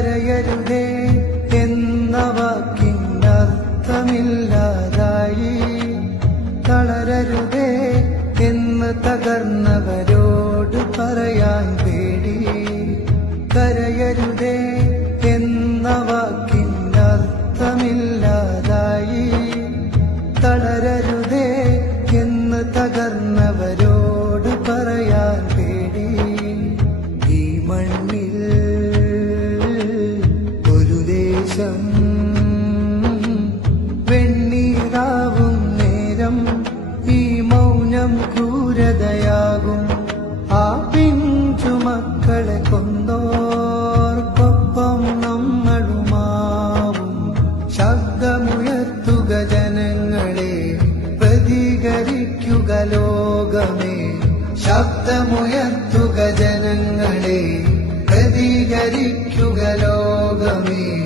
കരയരുതേ എന്ന വാക്കിനർത്ഥമില്ലാതായി. തളരരുതേ എന്ന് തകർന്നവരോട് പറയാൻ പേടി. കരയരുതേ എന്ന വാക്കിനർത്ഥമില്ലാതായി. തളരരുതേ എന്ന് തകർന്നവരോട് പറയാൻ പേടി. ഈ മണ്ണിൽ ഒരു ദേശം വെണ്ണീറാവും നേരം ഈ മൗനം ക്രൂരതയാകും. ആ പിഞ്ചു മക്കളെ കൊന്നോർക്കൊപ്പം നമ്മളുമാവും. ശബ്ദമുയർത്തുക ജനങ്ങളെ, പ്രതികരിക്കുക ലോകമേ. ശബ്ദമുയർത്തുക ജനങ്ങളെ, പ്രതികരിക്കുക ലോകമേ.